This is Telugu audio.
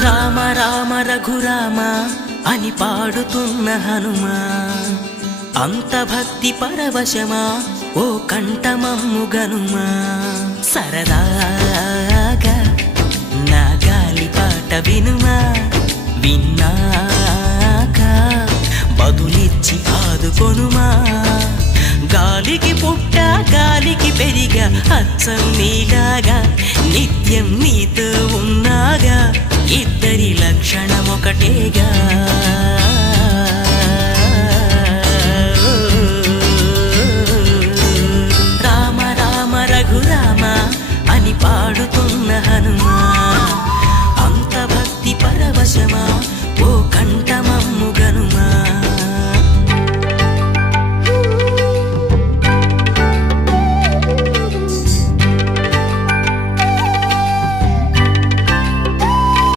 రామ రామ రఘురామ అని పాడుతున్న హనుమా, అంత భక్తి పరవశమా ఓ కంఠమమ్ము గనుమా. సరదాగా నా గాలి పాట వినుమా, విన్నాక బదులిచ్చి ఆదుకొనుమా. గాలికి పుట్ట గాలికి పెరిగా అచ్చం నీలాగా, నిత్యం నీతో ఉన్నాగా, ఇద్దరి లక్షణం ఒకటేగా.